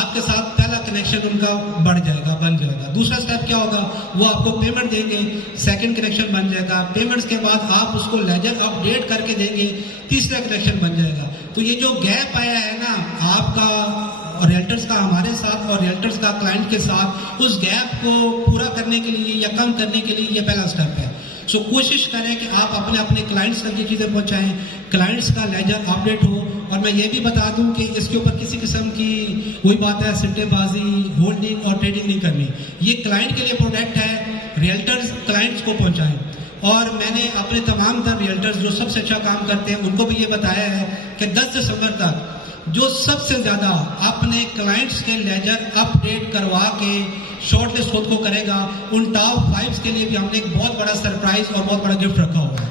आपके साथ पहला कनेक्शन उनका बढ़ जाएगा, बन जाएगा। दूसरा स्टेप क्या होगा, वो आपको पेमेंट देंगे, सेकंड कनेक्शन बन जाएगा। पेमेंट्स के बाद आप उसको लेजर अपडेट करके देंगे, तीसरा कनेक्शन बन जाएगा। तो ये जो गैप आया है ना आपका रियल्टर्स का हमारे साथ और रियल्टर्स का क्लाइंट के साथ, उस गैप को पूरा करने के लिए या कम करने के लिए ये पहला स्टेप है। सो कोशिश करें कि आप अपने अपने क्लाइंट्स तक ये चीज़ें पहुंचाएं, क्लाइंट्स का लेजर अपडेट हो। और मैं ये भी बता दूं कि इसके ऊपर किसी किस्म की वही बात है सिट्टेबाजी, होल्डिंग और ट्रेडिंग नहीं करनी। ये क्लाइंट के लिए प्रोडक्ट है, रियल्टर्स क्लाइंट्स को पहुंचाएं। और मैंने अपने तमाम तर रियल्टर्स जो सबसे अच्छा काम करते हैं उनको भी ये बताया है कि 10 दिसंबर तक जो सबसे ज्यादा अपने क्लाइंट्स के लेजर अपडेट करवा के शॉर्टलिस्ट खुद को करेगा, उन टॉप 5 के लिए भी हमने एक बहुत बड़ा सरप्राइज और बहुत बड़ा गिफ्ट रखा हुआ है।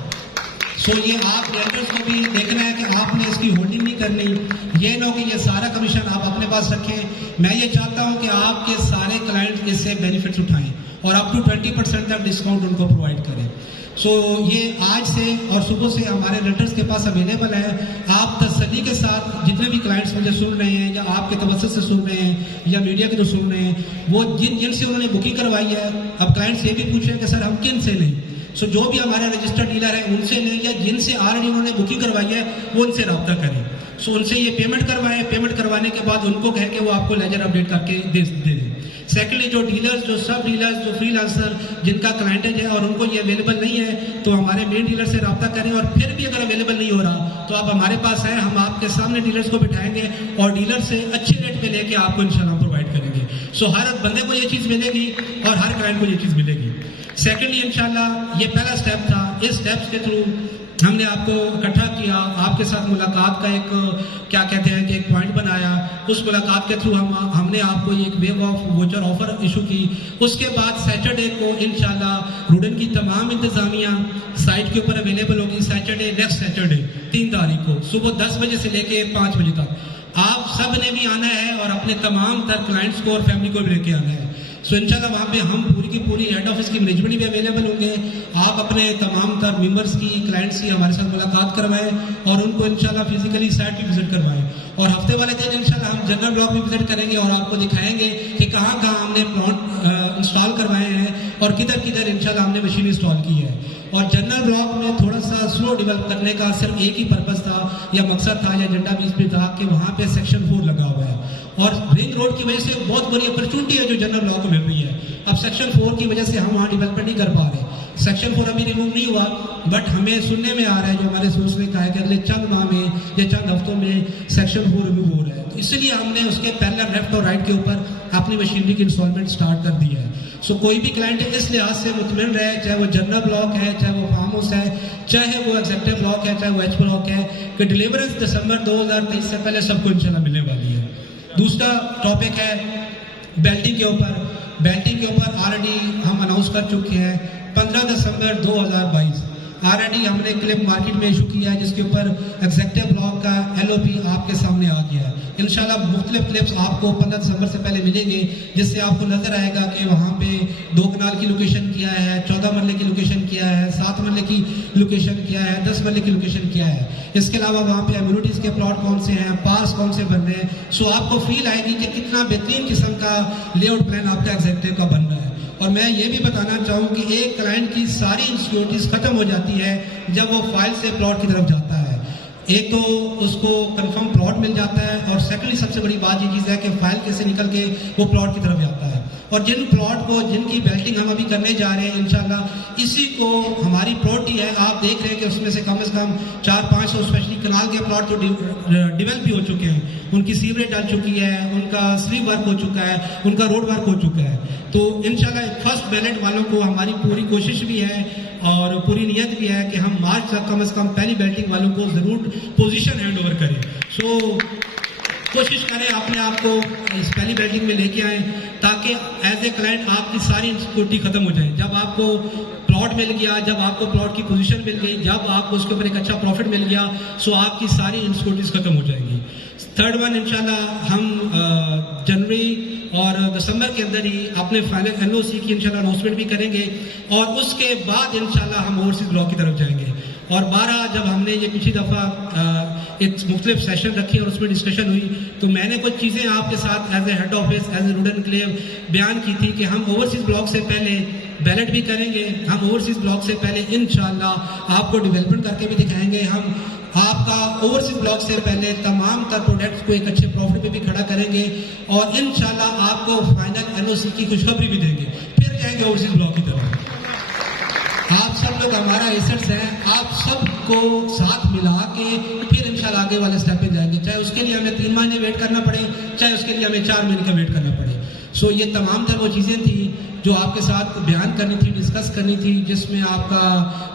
सो ये आप रियल्टर्स को भी देखना है कि आपने इसकी होल्डिंग नहीं करनी। ये ना कि ये सारा कमीशन आप अपने पास रखें। मैं ये चाहता हूं कि आपके सारे क्लाइंट्स इससे बेनिफिट्स उठाएं और अप टू 20% तक डिस्काउंट उनको प्रोवाइड करें। सो ये आज से और सुबह से हमारे रियल्टर्स के पास अवेलेबल है। आप तसल्ली के साथ जितने भी क्लाइंट्स मुझे सुन रहे हैं या आपके तवज्जुह से सुन रहे हैं या मीडिया के जो सुन रहे हैं, वो जिनसे उन्होंने बुकिंग करवाई है, अब क्लाइंट्स ये भी पूछ रहे हैं कि सर हम किन से लें। सो जो भी हमारे रजिस्टर्ड डीलर है उनसे लें, या जिनसे ऑलरेडी उन्होंने बुकिंग करवाई है वो उनसे रब्ता करें। सो उनसे ये पेमेंट करवाएं, पेमेंट करवाने के बाद उनको कह के वो आपको लेजर अपडेट करके दे दें। सेकेंडली जो डीलर्स, जो सब डीलर्स, जो फ्रीलांसर जिनका क्लाइंटेज है और उनको ये अवेलेबल नहीं है, तो हमारे मेन डीलर से रब्ता करें। और फिर भी अगर अवेलेबल नहीं हो रहा तो आप हमारे पास हैं, हम आपके सामने डीलर्स को बिठाएंगे और डीलर से अच्छे रेट पे लेके आपको इंशाल्लाह प्रोवाइड करेंगे। सो हर बंदे को ये चीज़ मिलेगी और हर क्लाइंट को ये चीज़ मिलेगी। सेकेंडली इंशाल्लाह ये पहला स्टेप था। इस स्टेप्स के थ्रू हमने आपको इकट्ठा किया, आपके साथ मुलाकात का एक क्या कहते हैं कि एक पॉइंट बनाया। उस मुलाकात के थ्रू हमने आपको एक wave of voucher offer issue की। उसके बाद सैटरडे को इंशाल्लाह रुडन की तमाम इंतजामिया साइट के ऊपर अवेलेबल होगी। सैटरडे, नेक्स्ट सैटरडे 3 तारीख को सुबह 10 बजे से लेके 5 बजे तक आप सब ने भी आना है और अपने तमाम तर क्लाइंट्स को और फैमिली को भी लेके आना है। सो इंशाल्लाह वहाँ पे हम पूरी की पूरी हेड ऑफिस की मैनेजमेंट भी अवेलेबल होंगे। आप अपने तमाम तर मेंबर्स की, क्लाइंट्स की हमारे साथ मुलाकात करवाएं और उनको इंशाल्लाह फिजिकली साइट भी विजिट करवाएं। और हफ्ते वाले दिन इंशाल्लाह हम जनरल ब्लॉक भी विजिट करेंगे और आपको दिखाएंगे कि कहाँ कहाँ हमने प्लॉट इंस्टॉल करवाए हैं और किधर किधर इंशाल्लाह हमने मशीन इंस्टॉल की है। और जनरल ब्लॉक में थोड़ा सा स्लो डेवलप करने का सिर्फ एक ही पर्पज था या मकसद था या एजेंडा भी इस पे था कि वहाँ पे सेक्शन 4 लगा हुआ है और रिंग रोड की वजह से बहुत बड़ी अपॉर्चुनिटी है जो जनरल ब्लॉक को मिल रही है। अब सेक्शन 4 की वजह से हम वहाँ डेवलपमेंट नहीं कर पा रहे। सेक्शन 4 अभी रिमूव नहीं हुआ, बट हमें सुनने में आ रहा है, जो हमारे सोर्स ने कहा है कि अगले चंद माह में या चंद हफ्तों में सेक्शन 4 रिमूव हो रहा है। तो इसलिए हमने उसके पैरेलल लेफ्ट और राइट के ऊपर अपनी मशीनरी की इंस्टॉलमेंट स्टार्ट कर दी है। सो कोई भी क्लाइंट इस लिहाज से मुतमईन रहे, चाहे वो जनरल ब्लॉक है, चाहे वो फार्म हाउस है, चाहे वो एग्जेक्टिव ब्लॉक है, चाहे वो एच ब्लॉक है, कि डिलीवरेंस दिसंबर 2023 से पहले सबको इंशाल्लाह मिलने वाली है। दूसरा टॉपिक है बेल्टिंग के ऊपर। बेल्टिंग के ऊपर ऑलरेडी हम अनाउंस कर चुके हैं 15 दिसंबर 2022 ऑलरेडी हमने क्लिप मार्केट में इशू किया है, जिसके ऊपर एग्जेक्टिव ब्लॉक का LOP आपके सामने आ गया है। इंशाल्लाह मुख्तलिफ क्लिप्स आपको 15 दिसंबर से पहले मिलेंगे, जिससे आपको नजर आएगा कि वहाँ पे 2 कनाल की लोकेशन किया है, 14 मरले की लोकेशन किया है, 7 मरले की लोकेशन किया है, 10 मरले की लोकेशन किया है। इसके अलावा वहाँ पे एम्यूनिटीज के प्लॉट कौन से हैं, पास कौन से बन रहे हैं। सो आपको फील आएगी कि कितना बेहतरीन किस्म का लेआउट प्लान आपका एग्जेक्टिव का बन रहा है। और मैं ये भी बताना चाहूँ कि एक क्लाइंट की सारी इनसिक्योरिटीज खत्म हो जाती है जब वो फाइल से प्लॉट की तरफ जाता है। एक तो उसको कंफर्म प्लॉट मिल जाता है और सेकंडली सबसे बड़ी बात ये चीज़ है कि फाइल कैसे निकल के वो प्लॉट की तरफ जाता है। और जिन प्लॉट को, जिनकी बेल्टिंग हम अभी करने जा रहे हैं इंशाल्लाह, इसी को हमारी प्रायोरिटी है। आप देख रहे हैं कि उसमें से कम 400-500 स्पेशली कनाल के प्लॉट जो डेवलप भी हो चुके हैं, उनकी सीवरेज डल चुकी है, उनका स्लीव वर्क हो चुका है, उनका रोड वर्क हो चुका है। तो इंशाल्लाह फर्स्ट बैलेट वालों को हमारी पूरी कोशिश भी है और पूरी नियत भी है कि हम मार्च तक कम से कम पहली बैल्टिंग वालों को जरूर पोजीशन हैंड ओवर करें। सो कोशिश करें अपने आप को इस पहली बैल्टिंग में लेके आएँ, ताकि एज ए क्लाइंट आपकी सारी इनसिक्योरिटी खत्म हो जाए। जब आपको प्लॉट मिल गया, जब आपको प्लॉट की पोजीशन मिल गई, जब आपको उसके ऊपर एक अच्छा प्रॉफिट मिल गया, सो आपकी सारी इनसिक्योरिटीज खत्म हो जाएंगी। थर्ड वन इंशाल्लाह हम जनवरी और दिसंबर के अंदर ही अपने फाइनल NOC की इंशाल्लाह अनाउंसमेंट भी करेंगे और उसके बाद इंशाल्लाह हम ओवरसीज ब्लॉक की तरफ जाएंगे। और 12 जब हमने ये पिछली दफ़ा एक मुख्तलिफ सेशन रखे और उसमें डिस्कशन हुई, तो मैंने कुछ चीज़ें आपके साथ as a head office, as a rude enclave बयान की थी कि हम ओवरसीज ब्लॉक से पहले बैलेट भी करेंगे, हम ओवरसीज ब्लॉक से पहले इंशाल्लाह आपको डेवलपमेंट करके भी दिखाएंगे, हम आपका ओवरसीज ब्लॉक से पहले तमाम तर प्रोडक्ट्स को एक अच्छे प्रॉफिट पे भी खड़ा करेंगे और इंशाल्लाह आपको फाइनल एनओसी की खुशखबरी भी देंगे, फिर जाएंगे ओवरसीज ब्लॉक की तरफ। आप सब लोग हमारा एसेट्स हैं, आप सबको साथ मिला के फिर इंशाल्लाह आगे वाले स्टेप पे जाएंगे, चाहे उसके लिए हमें 3 महीने वेट करना पड़े, चाहे उसके लिए हमें 4 महीने का वेट करना पड़े। सो ये तमाम तर वो चीज़ें थी जो आपके साथ बयान करनी थी, डिस्कस करनी थी, जिसमें आपका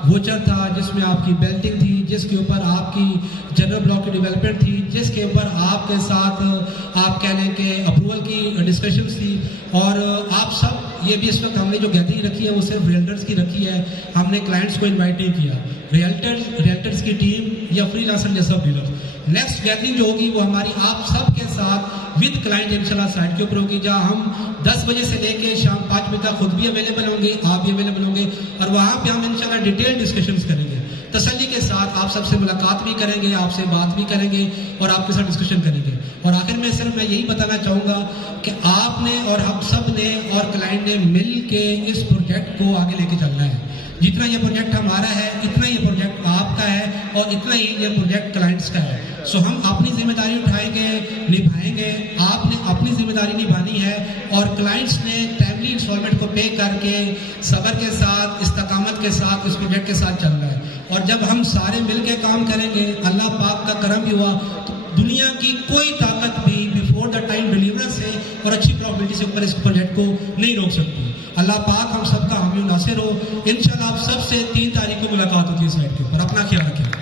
वोचर था, जिसमें आपकी बेल्टिंग थी, जिसके ऊपर आपकी जनरल ब्लॉक की डेवलपमेंट थी, जिसके ऊपर आपके साथ आप कह लें कि अप्रूवल की डिस्कशंस थी। और आप सब ये भी इस वक्त हमने जो गैदरिंग रखी है वो सिर्फ रियल्टर्स की रखी है, हमने क्लाइंट्स को इन्वाइट नहीं किया। रियल्टर्स की टीम या फ्रीलांसर या सब डीलर्स, नेक्स्ट गैदरिंग जो होगी वो हमारी आप सब के साथ विद क्लाइंट इंशाल्लाह साइट के ऊपर होगी, जहां हम 10 बजे से लेके शाम 5 बजे तक खुद भी अवेलेबल होंगे, आप भी अवेलेबल होंगे और वहां पे हम इंशाल्लाह डिटेल डिस्कशंस करेंगे, तसल्ली के साथ आप सबसे मुलाकात भी करेंगे, आपसे बात भी करेंगे और आपके साथ डिस्कशन करेंगे। और आखिर में सिर्फ मैं यही बताना चाहूँगा कि आपने और हम सब ने और क्लाइंट ने मिल के इस प्रोजेक्ट को आगे लेके चलना है। जितना ये प्रोजेक्ट हमारा है, इतना ये प्रोजेक्ट आपका है और इतना ही ये प्रोजेक्ट क्लाइंट्स का है। सो हम अपनी जिम्मेदारी उठाएंगे, निभाएंगे, आपने अपनी जिम्मेदारी निभानी है और क्लाइंट्स ने टाइमली इंस्टॉलमेंट को पे करके सब्र के साथ, इस्तकामत के साथ इस प्रोजेक्ट के साथ चलना है। और जब हम सारे मिल के काम करेंगे, अल्लाह पाक का करम भी हुआ, तो दुनिया की कोई ताकत भी बिफोर द टाइम डिलीवरेंस से और अच्छी प्रॉबिलिटी से ऊपर इस प्रोजेक्ट को नहीं रोक सकती। अल्लाह पाक हम सबका हामी नासिर हो। इंशाल्लाह आप सबसे 3 तारीख को मुलाकात होती है साइट के ऊपर। अपना ख्याल रखें।